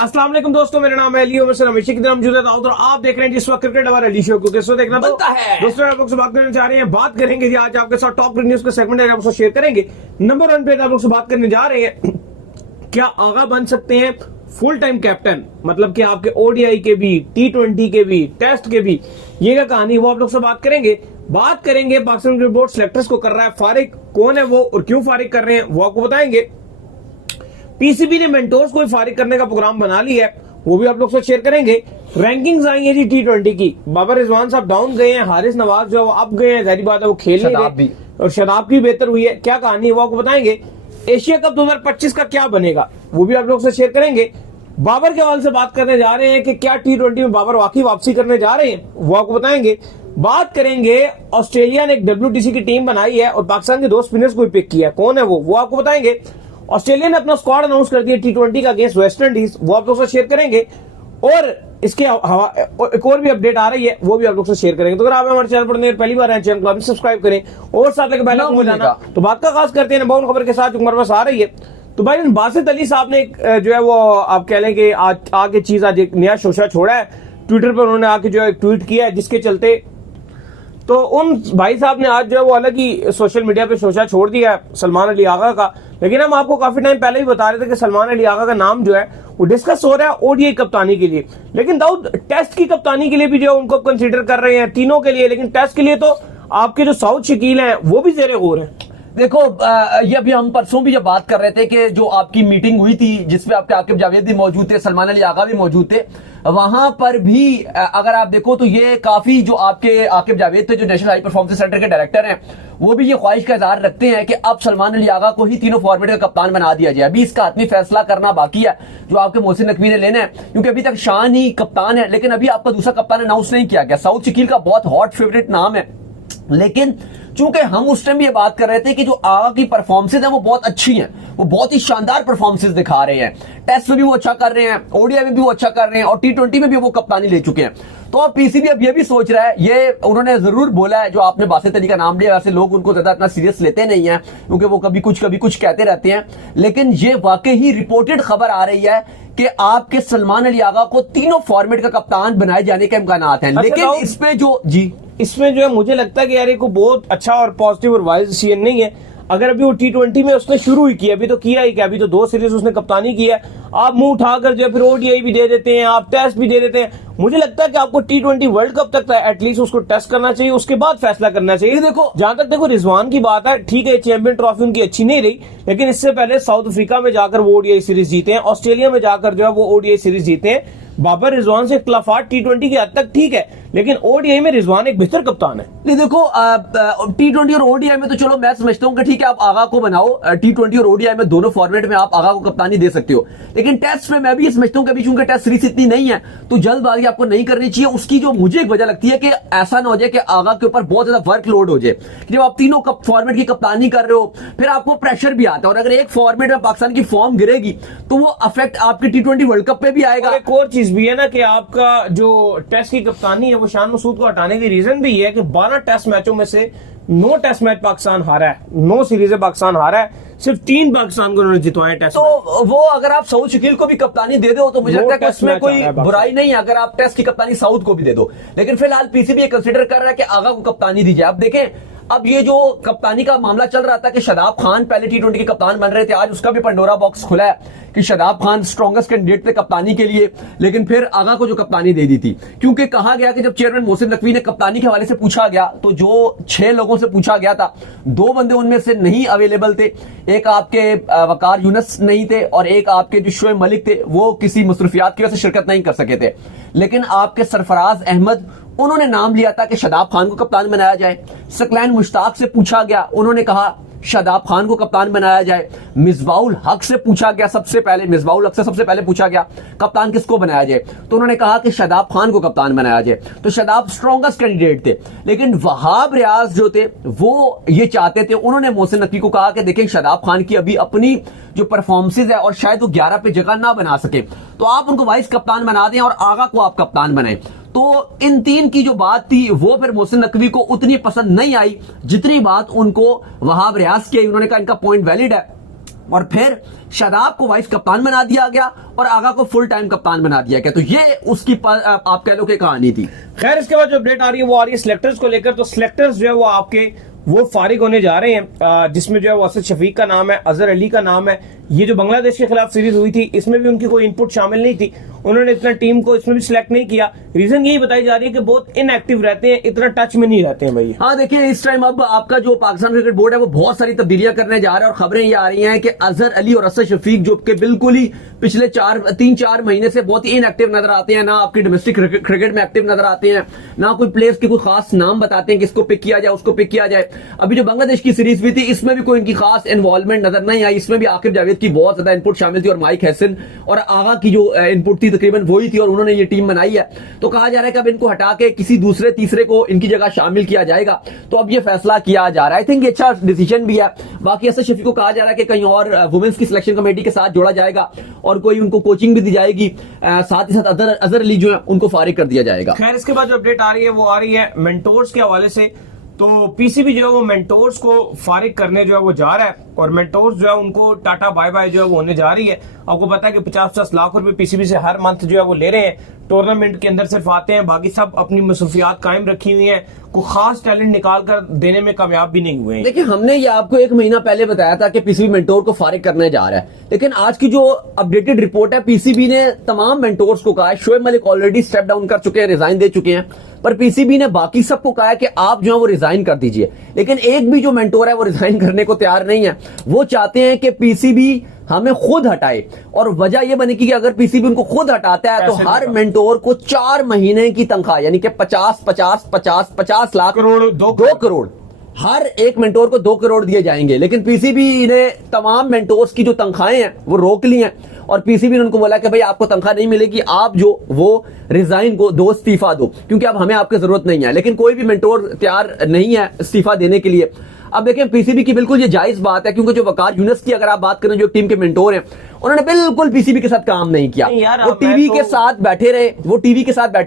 अस्सलाम वालेकुम दोस्तों, मेरा नाम है अली उमर हमेशा की तरह मौजूद है और आप देख रहे हैं जिस वक्त क्रिकेट हमारे अली शो को कैसे देखना बनता है। दोस्तों आप लोग से बात करने जा रहे हैं, बात करेंगे जी आज आपके साथ टॉप न्यूज के सेगमेंट आप लोग शेयर करेंगे। नंबर 1 पे आप लोग से बात करने जा रहे हैं, क्या आगा बन सकते हैं फुल टाइम कैप्टन, मतलब कि आपके ओडीआई के भी, T20 के भी, टेस्ट के भी, ये क्या कहानी वो आप लोग से बात करेंगे। बात करेंगे पाकिस्तान क्रिकेट बोर्ड सिलेक्टर्स को कर रहा है फारिग, कौन है वो और क्यों फारिग कर रहे हैं वो आपको बताएंगे। पीसीबी ने मेंटोर्स को फारिग करने का प्रोग्राम बना लिया है, वो भी आप लोग से शेयर करेंगे। रैंकिंग्स आई है जी T20 की, बाबर रिजवान साहब डाउन गए हैं, हारिस नवाज जो अब गए हैं, जाहिर बात है वो खेल नहीं रहे, और शदाब की बेहतर हुई है, क्या कहानी है वो आपको बताएंगे। एशिया कप 2025 का क्या बनेगा वो भी आप लोग से शेयर करेंगे। बाबर के हवाले से बात करने जा रहे हैं कि क्या T20 में बाबर वाकई वापसी करने जा रहे हैं वो आपको बताएंगे। बात करेंगे ऑस्ट्रेलिया ने एक WTC की टीम बनाई है और पाकिस्तान के 2 स्पिनर्स को भी पिक किया है, कौन है वो आपको बताएंगे। ऑस्ट्रेलिया ने अपना स्क्वाड अनाउंस कर दिया T20 का अगेंस्ट वेस्ट इंडीज, वो आप लोग से शेयर करेंगे। और इसके एक और भी अपडेट आ रही है वो भी आप लोग से शेयर करेंगे। तो अगर आप हमारे चैनल पर नए पहली बार आए, चैनल को अभी सब्सक्राइब करें और साथ लेकर बेल आइकन बजाना। तो बात का खास करते हैं नंबर 1 खबर के साथ, उमर बस आ रही है। तो भाई बासित अली साहब ने जो है वो आप कह लें कि आगे चीज आज एक नया शोशा छोड़ा है ट्विटर पर, उन्होंने आके जो है ट्वीट किया है जिसके चलते तो उन भाई साहब ने आज जो है वो अलग ही सोशल मीडिया पे शोशा छोड़ दिया है सलमान अली आगा का। लेकिन हम आपको काफी टाइम पहले ही बता रहे थे कि सलमान अली आगा का नाम जो है वो डिस्कस हो रहा है ओडीआई कप्तानी के लिए, लेकिन दाऊद टेस्ट की कप्तानी के लिए भी जो उनको कंसीडर कर रहे हैं तीनों के लिए, लेकिन टेस्ट के लिए तो आपके जो साउथ शकील हैं वो भी जेरे गौर हैं। देखो ये अभी हम परसों भी जब बात कर रहे थे कि जो आपकी मीटिंग हुई थी जिसमें आपके आकिब जावेद भी मौजूद थे, सलमान अली आगा भी मौजूद थे, वहां पर भी अगर आप देखो तो ये काफी जो आपके आकिब जावेद थे जो नेशनल हाई परफॉर्मेंस सेंटर के डायरेक्टर हैं, वो भी ये ख्वाहिश का इजहार रखते हैं कि अब सलमान अली आगा को ही तीनों फॉर्मेट का कप्तान बना दिया जाए। अभी इसका आत्मी फैसला करना बाकी है जो आपके मोहसिन नकवी ने लेना है, क्योंकि अभी तक शान ही कप्तान है, लेकिन अभी आपका दूसरा कप्तान अनाउंस नहीं किया गया। साउथ शकील का बहुत हॉट फेवरेट नाम है, लेकिन चूंकि हम उस टाइम ये बात कर रहे थे कि जो आगा की परफॉर्मेंसेज हैं वो बहुत अच्छी हैं, वो बहुत ही शानदार परफॉर्मेंसेज दिखा रहे हैं, टेस्ट में भी वो अच्छा कर रहे हैं, ओडीआई में भी वो अच्छा कर रहे हैं और T20 में भी वो कप्तानी ले चुके हैं। तो अब पीसीबी अब ये भी सोच रहा है, ये उन्होंने जरूर बोला है, जो आपने बासित अली का नाम लिया, वैसे लोग उनको ज्यादा इतना सीरियस लेते नहीं है क्योंकि वो कभी कुछ कहते रहते हैं, लेकिन ये वाकई ही रिपोर्टेड खबर आ रही है कि आपके सलमान अली आगा को तीनों फॉर्मेट का कप्तान बनाए जाने के इम्कान हैं। लेकिन इसमें जो इसमें जो है मुझे लगता है कि यार ये को बहुत अच्छा और पॉजिटिव और वाइज डिसीजन नहीं है। अगर अभी वो T20 में उसने शुरू ही किया, अभी तो किया ही क्या, अभी तो 2 सीरीज उसने कप्तानी की है, आप मुंह उठाकर जो है फिर ओडीआई भी दे देते हैं, आप टेस्ट भी दे देते हैं। मुझे लगता है कि आपको T20 वर्ल्ड कप तक एटलीस्ट उसको टेस्ट करना चाहिए, उसके बाद फैसला करना चाहिए। देखो जहां तक देखो रिजवान की बात है, ठीक है चैंपियन ट्रॉफी उनकी अच्छी नहीं रही, लेकिन इससे पहले साउथ अफ्रीका में जाकर वो ओडीआई सीरीज जीते हैं, ऑस्ट्रेलिया में जाकर जो है वो ओडीआई सीरीज जीते हैं। बाबर रिजवान से इख्तिलाफात T20 की हद तक ठीक है, लेकिन ओडीआई में रिजवान एक बेहतर कप्तान है। नहीं देखो T20 और ओडीआई में तो चलो मैं समझता हूँ कि ठीक है आप आगा को बनाओ, T20 और ओडीआई में दोनों फॉर्मेट में आप आगा को कप्तानी दे सकते हो, लेकिन टेस्ट में मैं भी समझता हूँ कि अभी चूंकि टेस्ट सीरीज इतनी नहीं है तो जल्दबाजी आपको नहीं करनी चाहिए। उसकी जो मुझे एक वजह लगती है कि ऐसा ना हो जाए कि आगा के ऊपर बहुत ज्यादा वर्कलोड हो जाए, जब आप तीनों फॉर्मेट की कप्तानी कर रहे हो फिर आपको प्रेशर भी आता है, और अगर एक फॉर्मेट में पाकिस्तान की फॉर्म गिरेगी तो वो अफेक्ट आपके T20 वर्ल्ड कप पे भी आएगा। एक और चीज भी है ना कि आपका जो टेस्ट की कप्तानी है वो शान मसूद को हटाने की रीजन भी है कि 12 टेस्ट मैचों में से 9 टेस्ट मैच पाकिस्तान हारा है, 9 सीरीजें पाकिस्तान हारा है, सिर्फ 3 पाकिस्तान को उन्होंने जितवाए टेस्ट। तो वो अगर आप साउथ शकील को भी कप्तानी दे दो तो मुझे लगता है उसमें कोई बुराई नहीं है अगर आप टेस्ट की कप्तानी साउथ को भी दे दो, लेकिन फिलहाल पीसीबी ये कंसीडर कर रहा है कि आगा को कप्तानी दी जाए। अब देखें, अब ये जो कप्तानी का मामला चल रहा था कि शदाब खान पहले T20 के कप्तान बन रहे थे, आज उसका भी पंडोरा बॉक्स खुला है कि शदाब खान स्ट्रॉन्गेस्ट कैंडिडेट थे कप्तानी के लिए, लेकिन फिर आगा को जो कप्तानी दे दी थी, क्योंकि कहा गया कि जब चेयरमैन मोहसिन नकवी ने कप्तानी के हवाले से पूछा गया तो जो 6 लोगों से पूछा गया था 2 बंदे उनमें से नहीं अवेलेबल थे, एक आपके वकार यूनस नहीं थे और एक आपके जो शोएब मलिक थे वो किसी मसरूफियात की वजह से शिरकत नहीं कर सके थे, लेकिन आपके सरफराज अहमद उन्होंने नाम लिया था कि शदाब खान को कप्तान बनाया जाए। सकलैन मुश्ताक से पूछा गया, उन्होंने कहा शदाब खान को कप्तान बनाया जाए। मिसबाउल हक से पूछा गया, मिसबाउल हक से सबसे पहले पूछा गया कप्तान किसको बनाया जाए, तो उन्होंने कहा कि शदाब खान को कप्तान बनाया जाए। तो शदाब स्ट्रॉन्गेस्ट कैंडिडेट थे, लेकिन वहाब रियाज जो थे वो ये चाहते थे, उन्होंने मोहसिन नकवी को कहा कि देखें शदाब खान की अभी अपनी जो परफॉर्मेंसेज है और शायद वो 11 पे जगह ना बना सके, तो आप उनको वाइस कप्तान बना दें और आगा को आप कप्तान बनाएं। तो इन 3 की जो बात थी वो फिर मोहसिन नकवी को उतनी पसंद नहीं आई जितनी बात उनको वहाब रियाज की। उन्होंने कहा इनका पॉइंट वैलिड है, और फिर शादाब को वाइस कप्तान बना दिया गया और आगा को फुल टाइम कप्तान बना दिया गया। तो ये उसकी आप कह लो कि कहानी थी। खैर इसके बाद जो अपडेट आ रही है वो आ रही है सिलेक्टर्स को लेकर। तो सिलेक्टर्स जो है वो आपके वो फारिग होने जा रहे हैं, जिसमें जो है वो असद शफीक का नाम है, अजहर अली का नाम है। ये जो बांग्लादेश के खिलाफ सीरीज हुई थी इसमें भी उनकी कोई इनपुट शामिल नहीं थी, उन्होंने इतना टीम को इसमें भी सिलेक्ट नहीं किया। रीजन यही बताई जा रही है कि बहुत इनएक्टिव रहते हैं, इतना टच में नहीं रहते हैं भाई। हाँ देखिए, इस टाइम अब आपका जो पाकिस्तान क्रिकेट बोर्ड है वो बहुत सारी तब्दीलियां करने जा रहा है और खबरें ये आ रही हैं कि अजहर अली और असद शफीक जो कि बिल्कुल ही पिछले 3-4 महीने से बहुत ही इनएक्टिव नजर आते हैं, ना आपकी डोमेस्टिक क्रिकेट में एक्टिव नजर आते हैं, ना कोई प्लेयर्स के कोई खास नाम बताते हैं कि इसको पिक किया जाए उसको पिक किया जाए। अभी जो बांग्लादेश की सीरीज भी थी इसमें भी कोई इनकी खास इन्वॉल्वमेंट नजर नहीं आई। इसमें भी आकिब जावेद की बहुत ज्यादा इनपुट शामिल थी और माइक हैसन और आगा की जो इनपुट थी तकरीबन वही थी और उन्होंने ये टीम बनाई है। तो कहा जा रहा है कि अब इनको हटा के किसी दूसरे तीसरे को इनकी जगह शामिल किया जाएगा। तो अब ये फैसला किया जा रहा है। आई थिंक ये अच्छा डिसीजन भी है। बाकी असद शफीक को कहा जा रहा है कि कहीं और वुमेन्स की सिलेक्शन कमेटी के साथ जोड़ा जाएगा और कोई उनको कोचिंग भी दी जाएगी, साथ ही साथ अजहर अली जो है उनको फारिग कर दिया जाएगा। खैर इसके बाद जो अपडेट आ रही है वो आ रही है मेंटोर्स के हवाले से। तो पीसीबी जो है वो मेंटोर्स को फारिग करने जो है वो जा रहा है और मेंटोर्स जो है उनको टाटा बाय बाय जो है वो होने जा रही है। आपको पता है कि 50-50 लाख रुपए पीसीबी से हर मंथ जो है वो ले रहे हैं, टूर्नामेंट के अंदर सिर्फ आते हैं, बाकी सब अपनी मसरूफियात कायम रखी हुई है, कोई खास टैलेंट निकाल कर देने में कामयाब भी नहीं हुए हैं। देखिए, हमने ये आपको 1 महीना पहले बताया था कि पीसीबी मेंटोर को फारिग करने जा रहा है, लेकिन आज की जो अपडेटेड रिपोर्ट है पीसीबी ने तमाम मेंटोर्स को कहा है, Shoaib Malik already step down कर चुके हैं, रिजाइन दे चुके हैं, पर पीसीबी ने बाकी सबको कहा है कि आप जो है वो रिजाइन कर दीजिए। लेकिन एक भी जो मेंटोर है वो रिजाइन करने को तैयार नहीं है। वो चाहते हैं कि पीसीबी हमें खुद हटाए और वजह यह बनेगी कि अगर पीसीबी उनको खुद हटाता है तो हर मेंटोर को 4 महीने की तनख्वाह यानी कि 50 लाख करोड़ 2 करोड़ हर एक मेंटोर को 2 करोड़ दिए जाएंगे। लेकिन पीसीबी ने तमाम मेंटोर्स की जो तनख्वाहें हैं वो रोक ली हैं और पीसीबी ने उनको बोला कि भाई आपको तनख्वाह नहीं मिलेगी, आप जो वो रिजाइन को दो, इस्तीफा दो, क्योंकि अब हमें आपकी जरूरत नहीं है। लेकिन कोई भी मेंटोर तैयार नहीं है इस्तीफा देने के लिए। अब देखें, पीसीबी की बिल्कुल ये जायज बात है, क्योंकि जो वकार यूनुस की अगर आप बात करें जो टीम के मेंटोर हैं, उन्होंने बिल्कुल पीसीबी के साथ काम नहीं किया। वो टीवी के साथ बैठे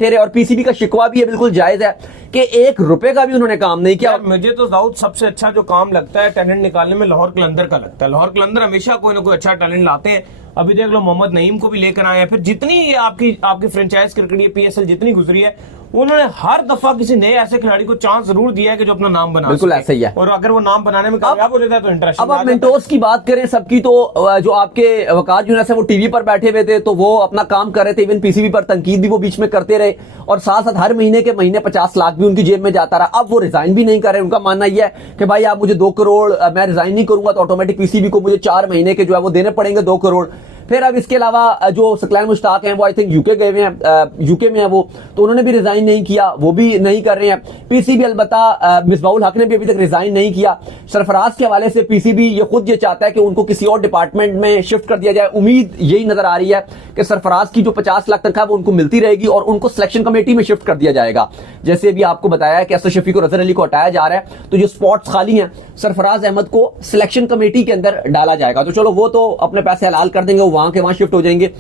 रहे और पीसीबी का शिकवा भी है बिल्कुल जायज है कि 1 रुपए का भी उन्होंने काम नहीं किया। मुझे तो दाऊद सबसे अच्छा जो काम लगता है टैलेंट निकालने में लाहौर कलंदर का लगता है। लाहौर कलंदर हमेशा कोई ना कोई अच्छा टैलेंट लाते हैं। अभी देख लो मोहम्मद नईम को भी लेकर आए हैं। फिर जितनी आपकी फ्रेंचाइज क्रिकेट पीएसएल जितनी गुजरी है, उन्होंने हर दफा किसी नए ऐसे खिलाड़ी को चांस जरूर दिया है कि जो अपना नाम बना। बिल्कुल ऐसा ही है। और अगर वो नाम बनाने में कामयाब हो जाता है तो इंटरेस्ट। अब आप मेंटोर्स की बात करें सबकी, तो जो आपके वकार यूनुस है वो टीवी पर बैठे हुए थे तो वो अपना काम कर रहे थे, इवन पीसीबी पर तनकीद भी वो बीच में करते रहे और साथ साथ हर महीने के महीने 50 लाख भी उनकी जेब में जाता रहा। अब वो रिजाइन भी नहीं कर रहे। उनका मानना यह है कि भाई आप मुझे 2 करोड़, मैं रिजाइन नहीं करूंगा तो ऑटोमेटिक पीसीबी को मुझे 4 महीने के जो है वो देने पड़ेंगे 2 करोड़। फिर अब इसके अलावा जो सकलैन मुश्ताक हैं वो आई थिंक यूके गए हुए हैं, यूके में है वो, तो उन्होंने भी रिजाइन नहीं किया, वो भी नहीं कर रहे हैं। पीसीबी अलबत्ता मिसबाउल हक ने भी अभी तक रिजाइन नहीं किया। सरफराज के हवाले से पीसीबी ये खुद ये चाहता है कि उनको किसी और डिपार्टमेंट में शिफ्ट कर दिया जाए। उम्मीद यही नजर आ रही है कि सरफराज की जो 50 लाख तनख्वाह वो उनको मिलती रहेगी और उनको सिलेक्शन कमेटी में शिफ्ट कर दिया जाएगा। जैसे अभी आपको बताया कि असद शफीक और अजहर अली को हटाया जा रहा है, तो जो स्पॉट्स खाली हैं सरफराज अहमद को सिलेक्शन कमेटी के अंदर डाला जाएगा। तो चलो वो तो अपने पैसे हलाल कर देंगे, वो वहां के वहां शिफ्ट हो जाएंगे।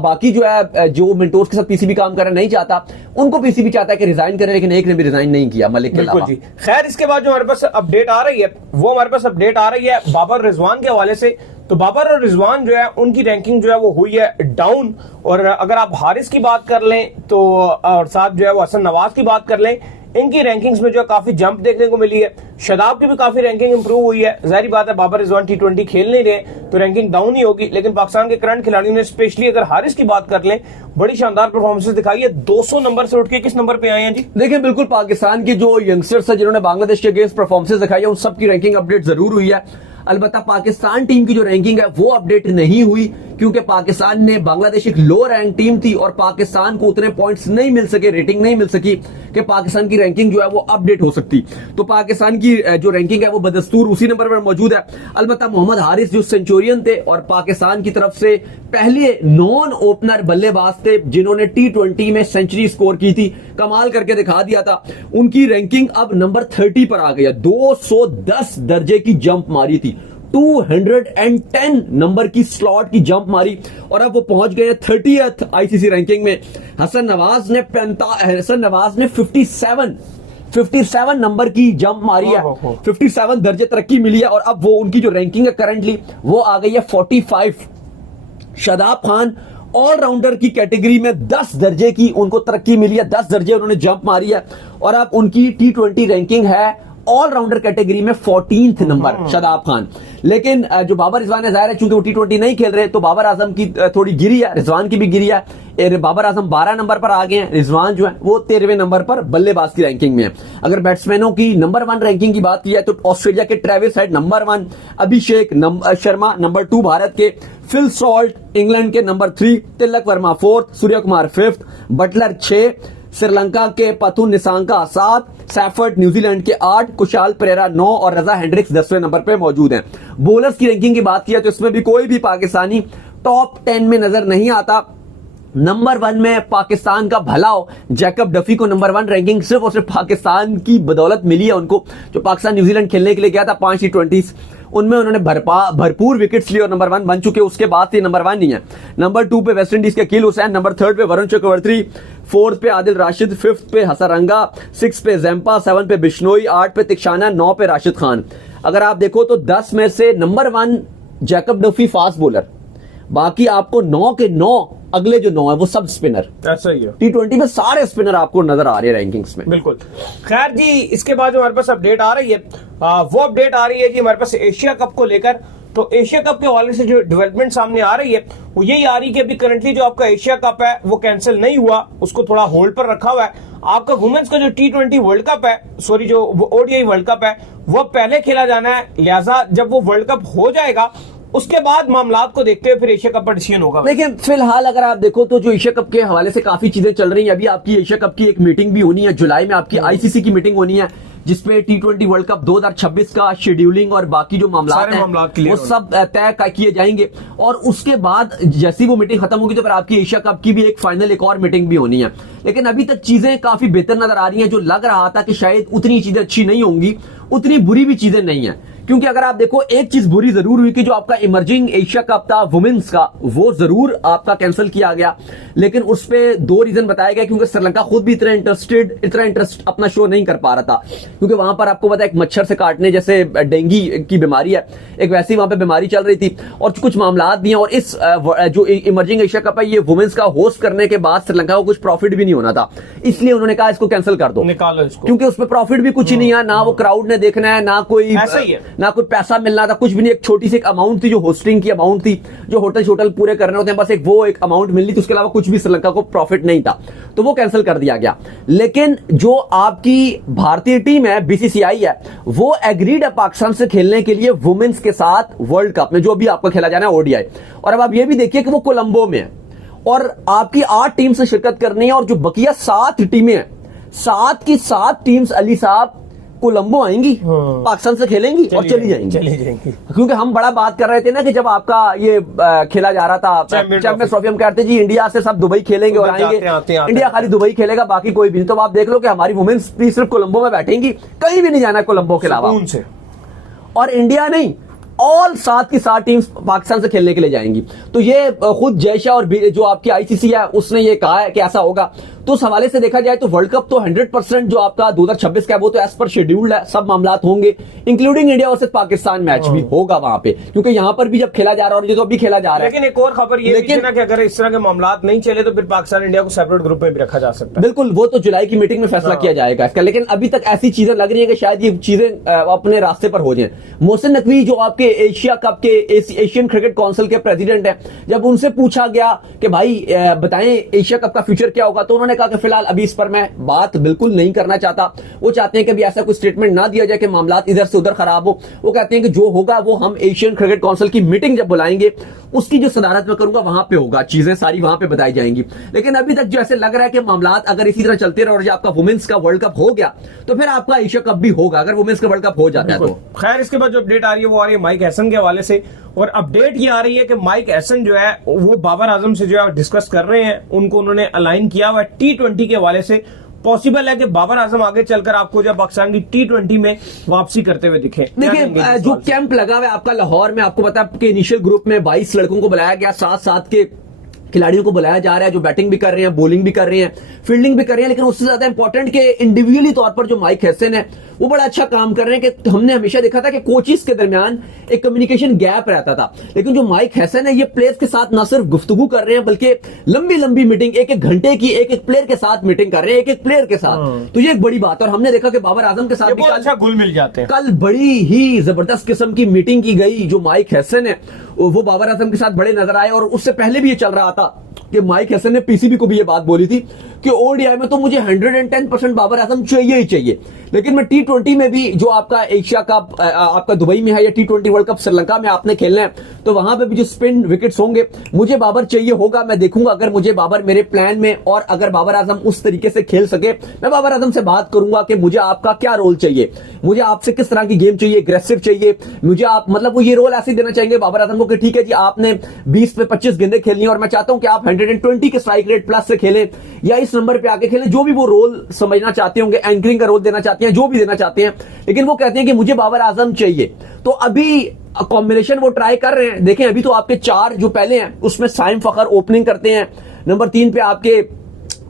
बाकी जो है जो मेंटोर्स के साथ पीसीबी काम करना नहीं चाहता, उनको पीसीबी चाहता है कि रिजाइन करे, लेकिन एक ने भी रिजाइन नहीं किया मलिक के अलावा। खैर इसके बाद जो हमारे पास अपडेट आ रही है वो हमारे पास अपडेट आ रही है बाबर रिजवान के हवाले से। तो बाबर और रिजवान जो है उनकी रैंकिंग जो है वो हुई है डाउन। और अगर आप हारिस की बात कर लें तो और साथ जो है वो हसन नवाज की बात कर लें, इनकी रैंकिंग्स में जो है काफी जंप देखने को मिली है। शादाब की भी काफी रैंकिंग इंप्रूव हुई है। जाहिर बात है बाबर रिजवान T20 खेल नहीं रहे तो रैंकिंग डाउन ही होगी, लेकिन पाकिस्तान के करंट खिलाड़ियों ने स्पेशली अगर हारिस की बात कर लें बड़ी शानदार परफॉर्मेंस दिखाई है। 200 नंबर से उठ के किस नंबर पे आए हैं जी? देखिए, बिल्कुल पाकिस्तान के जो यंगस्टर्स है जिन्होंने बांग्लादेश के अगेंस्ट परफॉर्मेंस दिखाई है उन सबकी रैंकिंग अपडेट जरूर हुई है। अलबत्ता पाकिस्तान टीम की जो रैंकिंग है वो अपडेट नहीं हुई, क्योंकि पाकिस्तान ने, बांग्लादेश एक लो रैंक टीम थी और पाकिस्तान को उतने पॉइंट्स नहीं मिल सके, रेटिंग नहीं मिल सकी कि पाकिस्तान की रैंकिंग जो है वो अपडेट हो सकती। तो पाकिस्तान की जो रैंकिंग है वो बदस्तूर उसी नंबर पर मौजूद है। अलबत्ता मोहम्मद हारिस जो सेंचुरियन थे और पाकिस्तान की तरफ से पहले नॉन ओपनर बल्लेबाज थे जिन्होंने T20 में सेंचुरी स्कोर की थी, कमाल करके दिखा दिया था, उनकी रैंकिंग अब नंबर 30 पर आ गई है। 210 दर्जे की जंप मारी थी, 210 नंबर की स्लॉट की जंप मारी और अब वो पहुंच गए 30th आईसीसी रैंकिंग में। हसन नवाज ने 57 57 नंबर की जंप मारी है, 57 दर्जे तरक्की मिली है, और अब वो उनकी जो रैंकिंग है करंटली वो आ गई है 45। शादाब खान ऑलराउंडर की कैटेगरी में 10 दर्जे की उनको तरक्की मिली है, 10 दर्जे उन्होंने जंप मारी है, और अब उनकी T20 रैंकिंग है ऑलराउंडर कैटेगरी में 14th नंबर शादाब खान। लेकिन जो बाबर रिजवान है, जाहिर है चूंकि वो T20 नहीं खेल रहे तो बाबर आजम की थोड़ी गिरी है, रिजवान की भी गिरी है। बाबर आजम 12 नंबर पर आ गए हैं, रिजवान जो है वो 13वें नंबर पर बल्लेबाज की रैंकिंग में है। अगर बैट्समैनों की नंबर 1 रैंकिंग की बात की जाए तो ऑस्ट्रेलिया के Travis head number 1, Abhishek Sharma number 2 Bharat के, फिल सॉल्ट इंग्लैंड के number 3, Tilak Varma 4th, Surya Kumar 5th, Buttler 6, Sri Lanka के पथुन निसांका 7, सैफर्ड न्यूजीलैंड के 8, कुशाल परेरा 9 और रजा हेंड्रिक्स 10वें नंबर पे मौजूद हैं। बॉलर्स की रैंकिंग की बात की तो इसमें भी कोई भी पाकिस्तानी टॉप 10 में नजर नहीं आता। नंबर 1 में पाकिस्तान का भलाओ जैकब डफी को नंबर 1 रैंकिंग सिर्फ और सिर्फ पाकिस्तान की बदौलत मिली है उनको, जो पाकिस्तान न्यूजीलैंड खेलने के लिए गया था 5 T20s, उनमें उन्होंने भरपूर विकेट्स लिए और नंबर 1 बन चुके। उसके बाद से नंबर 1 नहीं है। नंबर 2 पे वेस्ट इंडीज के अकील हुसैन, नंबर 3 पे वरुण चक्रवर्ती, 4th पे आदिल राशिद, 5th पे हसरंगा, 6 पे जैम्पा, 7 पे बिश्नोई, 8 पे तिक्षाना, 9 पे राशिद खान। अगर आप देखो तो 10 में से number 1 Jacob Duffy fast bowler, बाकी आपको 9 के 9 अगले जो 9 है वो सब स्पिनर। ऐसा ही है, T20 में सारे स्पिनर आपको नजर आ रहे हैं रैंकिंग्स में। बिल्कुल। खैर जी, इसके बाद जो हमारे पास अपडेट आ रही है वो अपडेट आ रही है जी हमारे पास एशिया कप को लेकर। तो एशिया कप के हवाले से जो डेवलपमेंट सामने आ रही है वो यही आ रही है कि अभी करंटली जो आपका एशिया कप है वो कैंसिल नहीं हुआ, उसको थोड़ा होल्ड पर रखा हुआ है। आपका वुमेन्स का जो T20 वर्ल्ड कप है, सॉरी जो ODI वर्ल्ड कप है वो पहले खेला जाना है, लिहाजा जब वो वर्ल्ड कप हो जाएगा उसके बाद मामलात को देखते हुए फिर एशिया कप पर डिसीजन होगा। लेकिन फिलहाल अगर आप देखो तो जो एशिया कप के हवाले से काफी चीजें चल रही हैं। अभी आपकी एशिया कप की एक मीटिंग भी होनी है, जुलाई में आपकी ICC की मीटिंग होनी है, जिसपे T20 वर्ल्ड कप 2026 का शेड्यूलिंग और बाकी जो मामलात हैं वो सब तय किए जाएंगे। और उसके बाद जैसी वो मीटिंग खत्म होगी तो फिर आपकी एशिया कप की भी एक फाइनल एक और मीटिंग भी होनी है। लेकिन अभी तक चीजें काफी बेहतर नजर आ रही हैं। जो लग रहा था कि शायद उतनी चीजें अच्छी नहीं होंगी, उतनी बुरी भी चीजें नहीं है। क्योंकि अगर आप देखो एक चीज बुरी जरूर हुई कि जो आपका इमर्जिंग एशिया कप था वुमेन्स का वो जरूर आपका कैंसिल किया गया। लेकिन उस पे 2 रीजन बताए गए, क्योंकि श्रीलंका खुद भी इतना इंटरेस्ट अपना शो नहीं कर पा रहा था, क्योंकि वहां पर आपको पता है एक मच्छर से काटने जैसे डेंगी की बीमारी है, एक वैसी वहां पे बीमारी चल रही थी और कुछ मामलात भी हैं। और इस जो इमर्जिंग एशिया कप है ये वुमेन्स का होस्ट करने के बाद श्रीलंका को कुछ प्रॉफिट भी नहीं होना था, इसलिए उन्होंने कहा इसको कैंसिल कर दो, निकालो इसको, क्योंकि उसमें प्रॉफिट भी कुछ ही नहीं है, ना वो क्राउड ने देखना है, ना कोई पैसा मिलना था, कुछ भी नहीं। एक छोटी सी एक अमाउंट थी जो होस्टिंग की अमाउंट थी, जो होटल पूरे करने होते हैं, बस एक अमाउंट मिलनी थी, उसके अलावा कुछ भी श्रीलंका को प्रॉफिट नहीं था, तो वो कैंसिल कर दिया गया। लेकिन जो आपकी भारतीय टीम है BCCI है वो एग्रीड है पाकिस्तान से खेलने के लिए वुमेन्स के साथ वर्ल्ड कप में, जो अभी आपको खेला जाना है ODI। और अब आप ये भी देखिए कि वो कोलंबो में है और आपकी 8 टीम से शिरकत करनी है, और जो बकिया 7 टीमें हैं, 7 की 7 टीम्स अली साहब कोलंबो आएंगी, पाकिस्तान से खेलेंगी और चली जाएंगी। क्योंकि हम बड़ा बात कर रहे थे ना कि जब आपका ये खेला जा रहा था चैंपियंस ट्रॉफी, हम कहते जी इंडिया से सब दुबई खेलेंगे और आएंगे, इंडिया खाली दुबई खेलेगा बाकी कोई भी नहीं। तो आप देख लो कि हमारी वुमेन्स भी सिर्फ कोलंबो में बैठेंगी, कहीं भी नहीं जाना कोलंबो के अलावा, और इंडिया नहीं, ऑल 7 की 7 टीम्स पाकिस्तान से खेलने के लिए जाएंगी। तो ये खुद जयशाह और जो आपकी ICC है उसने ये कहा है कि ऐसा होगा। तो उस हवाले से देखा जाए तो वर्ल्ड कप तो 100% जो आपका 2026 का है वो तो एज पर शेड्यूल्ड है, सब मामलात होंगे, including India versus Pakistan match भी होगा वहां पे, क्योंकि यहां पर भी जब खेला जा रहा है और ये तो अभी खेला जा रहा है। लेकिन एक और खबर ये भी है ना कि अगर इस तरह के मामलात नहीं चले तो फिर पाकिस्तान इंडिया को सेपरेट ग्रुप में भी रखा जा सकता है। बिल्कुल, वो तो जुलाई की मीटिंग में फैसला किया जाएगा इसका। लेकिन अभी तक ऐसी चीजें लग रही है कि शायद ये चीजें अपने रास्ते पर हो जाए। मोहसिन नकवी जो आपके एशिया कप के एशियन क्रिकेट काउंसिल के प्रेसिडेंट है, जब उनसे पूछा गया कि भाई बताएं एशिया कप का फ्यूचर क्या होगा, तो उन्होंने कहा कि फिलहाल अभी इस पर मैं बात बिल्कुल नहीं करना चाहता। वो चाहते हैं कि अभी ऐसा कोई स्टेटमेंट ना दिया जाए कि मामलात इधर से उधर खराब हो। वो कहते हैं कि जो होगा वो हम एशियन क्रिकेट काउंसिल की मीटिंग जब बुलाएंगे उसकी जो सदारत में करूंगा वहां पे होगा, चीजें सारी वहां पे बताई जाएंगी। लेकिन अभी तक जो ऐसे लग रहा है कि मामलात अगर इसी तरह चलते रहे और जो आपका वुमेन्स का वर्ल्ड कप हो गया तो फिर आपका एशिया कप भी होगा, अगर वुमेन्स का वर्ल्ड कप हो जाता है तो। खैर, इसके बाद जो अपडेट आ रही है वो आ रही है माइक हैसन के हवाले से, और अपडेट ये आ रही है कि माइक हैसन जो है वो बाबर आजम से जो है डिस्कस कर रहे हैं, उनको उन्होंने अलाइन किया हुआ है T20 के हवाले से। पॉसिबल है कि बाबर आजम आगे चलकर आपको जब पाकिस्तान की T20 में वापसी करते हुए दिखे। देखिए, जो कैंप लगा हुआ है आपका लाहौर में, आपको पता है कि इनिशियल ग्रुप में 22 लड़कों को बुलाया गया, 7-7 के खिलाड़ियों को बुलाया जा रहा है जो बैटिंग भी कर रहे हैं, बॉलिंग भी कर रहे हैं, फील्डिंग भी कर रहे हैं, लेकिन उससे ज्यादा इंपॉर्टेंट कि इंडिविजुअली तौर पर जो माइक हैसन है वो बड़ा अच्छा काम कर रहे हैं। कि हमने हमेशा देखा था कि कोचेस के दरमियान एक कम्युनिकेशन गैप रहता था, लेकिन जो माइक हैसन है ये प्लेयर्स के साथ न सिर्फ गुफ्तगू कर रहे हैं बल्कि लंबी लंबी मीटिंग, एक एक घंटे की एक एक प्लेयर के साथ मीटिंग कर रहे हैं, एक एक प्लेयर के साथ। तो ये एक बड़ी बात है। और हमने देखा कि बाबर आजम के साथ भी अच्छा घुल मिल जाते हैं। कल बड़ी ही जबरदस्त किस्म की मीटिंग की गई। जो माइक हैसन है वो बाबर आजम के साथ बड़े नजर आए, और उससे पहले भी ये चल रहा था कि माइक हैसन ने पीसीबी को भी ये बात बोली थी कि ओडीआई में तो मुझे 110% बाबर आजम चाहिए ही चाहिए, लेकिन मैं T20 में भी, जो आपका एशिया कप आपका दुबई में है या T20 वर्ल्ड कप श्रीलंका में आपने खेलना है, तो वहां पे भी जो स्पिन विकेट्स होंगे मुझे बाबर चाहिए होगा। मैं देखूंगा अगर मुझे बाबर मेरे प्लान में, और अगर बाबर आजम उस तरीके से खेल सके, मैं बाबर आजम से बात करूंगा कि मुझे आपका क्या रोल चाहिए, मुझे आपसे किस तरह की गेम चाहिए, एग्रेसिव चाहिए मुझे आप, मतलब वो ये रोल ऐसे देना चाहेंगे बाबर आजम को कि ठीक है जी आपने 20 पे 25 गेंदें खेलनी है और मैं चाहता हूं कि आप 120 के स्ट्राइक रेट प्लस से खेलें या इस नंबर पे आके खेलें, जो भी वो रोल समझना चाहते होंगे, एंकरिंग का रोल देना चाहते हैं, जो भी देना चाहते हैं, लेकिन वो कहते हैं कि मुझे बाबर आजम चाहिए। तो अभी कॉम्बिनेशन वो ट्राई कर रहे हैं। देखें अभी तो आपके 4 जो पहले हैं उसमें साइम फखर ओपनिंग करते हैं, नंबर 3 पे आपके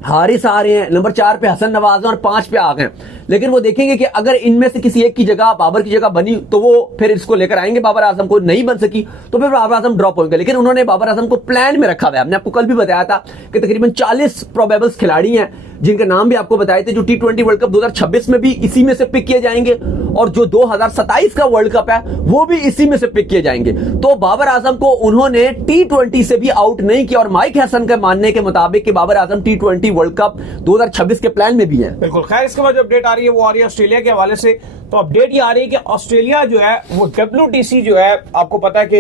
हारिस आ रहे हैं, नंबर 4 पे हसन नवाज और 5 पे आ गए। लेकिन वो देखेंगे कि अगर इनमें से किसी एक की जगह बाबर की जगह बनी तो वो फिर इसको लेकर आएंगे। बाबर आजम को नहीं बन सकी तो फिर बाबर आजम ड्रॉप होंगे, लेकिन उन्होंने बाबर आजम को प्लान में रखा हुआ है। हमने आपको कल भी बताया था कि तकरीबन 40 प्रोबेबल्स खिलाड़ी हैं जिनके नाम भी आपको बताए थे, जो T20 वर्ल्ड कप 2026 में भी इसी में से पिक किए जाएंगे, और जो 2027 का वर्ल्ड कप है वो भी इसी में से पिक किए जाएंगे। तो बाबर आजम को उन्होंने T20 से भी आउट नहीं किया, और माइक हैसन के मानने के मुताबिक कि Babar Azam T20 world cup 2026 के प्लान में भी है। बिल्कुल। खैर इसके बाद जो अपडेट आ रही है वो आ रही है ऑस्ट्रेलिया के हवाले से। तो अपडेट ये आ रही है कि ऑस्ट्रेलिया जो है वो WTC जो है, आपको पता है कि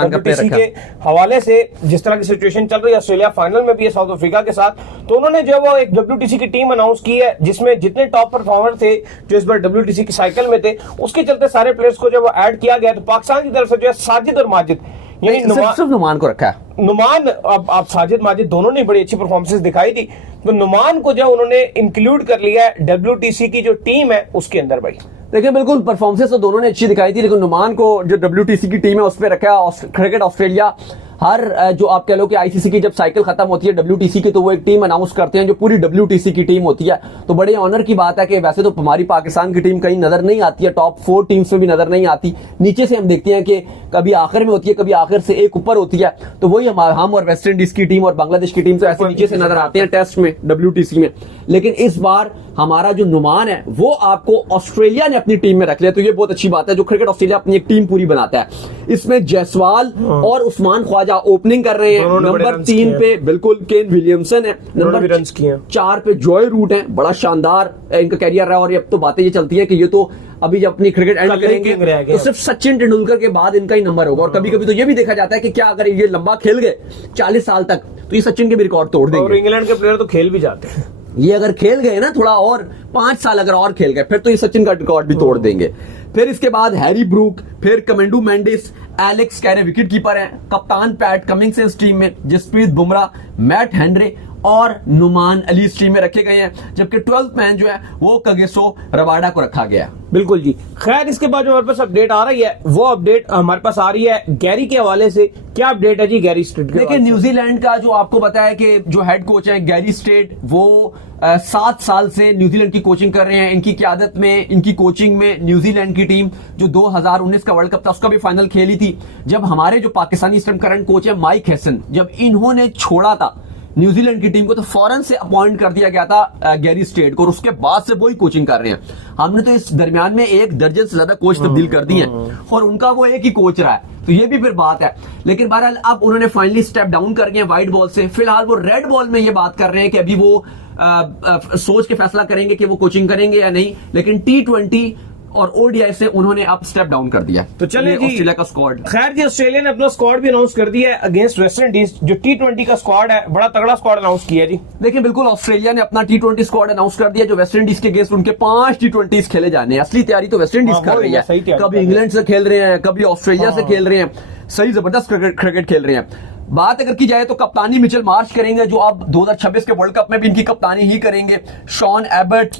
WTC के हवाले से जिस तरह की सिचुएशन चल रही है, ऑस्ट्रेलिया फाइनल में भी है साउथ अफ्रीका के साथ, तो उन्होंने जो वो एक WTC की टीम अनाउंस की है जिसमें जितने टॉप परफॉर्मर थे जो इस बार WTC की साइकिल में थे, उसके चलते सारे प्लेयर्स को जब वो ऐड किया गया, तो पाकिस्तान की तरफ से जो है साजिद और माजिद, यानी सिर्फ नुमान को रखा है। नुमान, अब आप साजिद माजिद दोनों ने बड़ी अच्छी परफॉर्मेंसेस दिखाई थी, तो नुमान को जो उन्होंने इंक्लूड कर लिया है WTC की जो टीम है उसके अंदर। भाई देखिए बिल्कुल परफॉर्मेंस तो दोनों ने अच्छी दिखाई थी, लेकिन नुमान को जो WTC की टीम है उस पर रखा है। क्रिकेट ऑस्ट्रेलिया हर जो आप कह लो कि ICC की जब साइकिल खत्म होती है WTC की, तो वो एक टीम अनाउंस करते हैं जो पूरी WTC की टीम होती है। तो बड़े ऑनर की बात है कि वैसे तो हमारी पाकिस्तान की टीम कहीं नजर नहीं आती है, टॉप 4 टीम्स में भी नजर नहीं आती, नीचे से हम देखते हैं कि कभी आखिर में होती है, कभी आखिर से एक ऊपर होती है। तो वही हम और वेस्ट इंडीज की टीम और बांग्लादेश की टीम तो ऐसे नीचे से नजर आते हैं टेस्ट में WTC में। लेकिन इस बार हमारा जो नुमान है वो आपको ऑस्ट्रेलिया ने अपनी टीम में रख लिया, तो ये बहुत अच्छी बात है। जो क्रिकेट ऑस्ट्रेलिया अपनी एक टीम पूरी बनाता है, इसमें जायसवाल और उस्मान ख्वाजा ओपनिंग कर रहे हैं। नंबर 3 पे बिल्कुल केन विलियमसन है, नंबर 4 पे जॉय रूट है, बड़ा शानदार इनका कैरियर रहा। और अब तो बातें ये चलती है कि ये तो अभी जब अपनी क्रिकेट एंड करेंगे तो सिर्फ सचिन तेंदुलकर के बाद इनका ही नंबर होगा। और कभी कभी तो ये भी देखा जाता है कि क्या अगर ये लंबा खेल गए 40 साल तक तो ये सचिन के भी रिकॉर्ड तोड़ देंगे। और इंग्लैंड के प्लेयर तो खेल भी जाते हैं, ये अगर खेल गए ना थोड़ा और 5 साल अगर और खेल गए फिर तो ये सचिन का रिकॉर्ड भी तोड़ देंगे। फिर इसके बाद हैरी ब्रूक, फिर कमेंडू मेंडिस, एलेक्स कैरे विकेट कीपर हैं, कप्तान पैट कमिंग्स इस टीम में, जसप्रीत बुमराह, मैट हेनरी और नुमान अली इस टीम में रखे गए हैं, जबकि 12th मैन जो है वो कगिसो रबाडा को रखा गया। बिल्कुल जी। खैर इसके बाद जो हमारे पास अपडेट आ रही है वो अपडेट हमारे पास आ रही है गैरी के हवाले से। क्या अपडेट है जी गैरी स्टेट के? देखिए न्यूजीलैंड का जो आपको पता है कि जो हेड कोच है गैरी स्टेट, वो 7 साल से न्यूजीलैंड की कोचिंग कर रहे हैं। इनकी क़यादत में, इनकी कोचिंग में न्यूजीलैंड की टीम जो 2019 का वर्ल्ड कप था उसका भी फाइनल खेली थी। जब हमारे जो पाकिस्तानी इस टाइम करंट कोच है माइक हैसन, जब इन्होंने छोड़ा था न्यूजीलैंड की टीम को तो फौरन से अपॉइंट कर दिया गया था गैरी स्टेट को, और उसके बाद से वही कोचिंग कर रहे हैं। हमने तो इस दरमियान में 1 दर्जन से ज्यादा कोच तब्दील कर दिए हैं और उनका वो एक ही कोच रहा है, तो ये भी फिर बात है। लेकिन बहरहाल अब उन्होंने फाइनली स्टेप डाउन कर गए व्हाइट बॉल से। फिलहाल वो रेड बॉल में ये बात कर रहे हैं कि अभी वो सोच के फैसला करेंगे कि वो कोचिंग करेंगे या नहीं, लेकिन T20 और ODI से उन्होंने अब स्टेप डाउन कर दिया। तो चलिए जी ऑस्ट्रेलिया का स्क्वाड। खैर जी ऑस्ट्रेलिया ने अपना स्क्वाड भी अनाउंस कर दिया है अगेंस्ट वेस्ट इंडीज। जो T20 का स्क्वाड है बड़ा तगड़ा स्क्वाड अनाउंस किया जी। देखिए बिल्कुल ऑस्ट्रेलिया ने अपना T20 स्क्वाड अनाउंस कर दिया। जो वेस्ट इंडीज के अगेंस्ट उनके 5 T20 खेले जाने हैं। असली तैयारी तो वेस्ट इंडीज कर रही है, कभी इंग्लैंड से खेल रहे हैं, कभी ऑस्ट्रेलिया से खेल रहे हैं, सही जबरदस्त क्रिकेट खेल रहे हैं। बात अगर की जाए तो कप्तानी मिचेल मार्श करेंगे, जो अब 2026 के वर्ल्ड कप में भी इनकी कप्तानी ही करेंगे। Sean Abbott,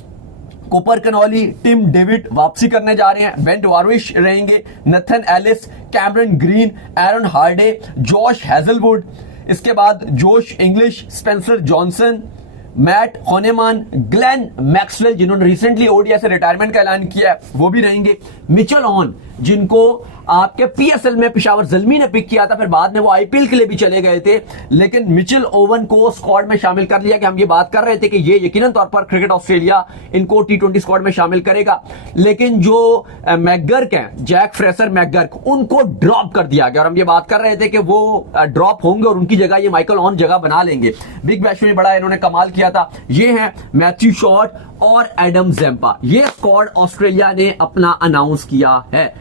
Cooper Connolly, Tim David वापसी करने जा रहे हैं। बेन वार्विश रहेंगे, Nathan Ellis, Cameron Green, Aaron Hardie, Josh Hazlewood, इसके बाद Josh Inglis, Spencer Johnson, Matt Kuhnemann, Glenn Maxwell जिन्होंने रिसेंटली ओडीआई से रिटायरमेंट का ऐलान किया है वो भी रहेंगे, मिचेल ऑन जिनको आपके पीएसएल में पेशावर ज़ल्मी ने पिक किया था, फिर बाद में वो आईपीएल के लिए भी चले गए थे, लेकिन मिचेल ओवन को स्क्वाड में शामिल कर लिया कि हम ये बात कर रहे थे कि ये यकीनन तौर पर क्रिकेट ऑस्ट्रेलिया इनको टी20 स्क्वाड में शामिल करेगा, लेकिन जो मैकगर्क हैं, जैक फ्रेसर मैकगर्क, उनको ड्रॉप कर दिया गया और हम ये बात कर रहे थे कि वो ड्रॉप होंगे और उनकी जगह ये माइकल ऑन जगह बना लेंगे। बिग बैश में बड़ा इन्होंने कमाल किया था। ये है मैथ्यू शॉर्ट और एडम ज़ेम्पा, ये स्क्वाड ऑस्ट्रेलिया ने अपना अनाउंस किया है।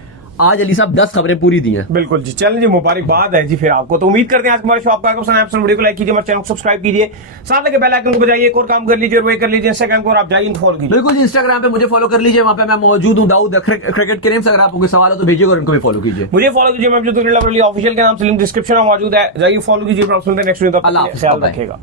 आज अली साहब 10 खबरें पूरी दी हैं। बिल्कुल जी, चलें जी, मुबारकबाद है जी फिर आपको। तो उम्मीद करते हैं आज हमारे शो आपको पसंद आया। वीडियो को लाइक कीजिए, हमारे चैनल को सब्सक्राइब कीजिए, साथ लगे बेल आइकन को बजाइए, एक और काम कर लीजिए और वही कर लीजिए इंस्टाग्राम को, और आप जाइए फॉलो कीजिए। बिल्कुल जी, इंस्टाग्राम पे मुझे फॉलो कर लीजिए, वहां पे मैं मौजूद हूं, दाऊद क्रिकेट के नेम से। अगर आपको कोई सवाल हो तो भेजिए और इनको भी फॉलो कीजिए। मुझे फॉलो कीजिए, मैं ऑफिशियल के नाम से लिंक डिस्क्रिप्शन में मौजूद है, जाइए फॉलो कीजिए। सुनते हैं नेक्स्ट वीडियो, ख्याल रखिएगा।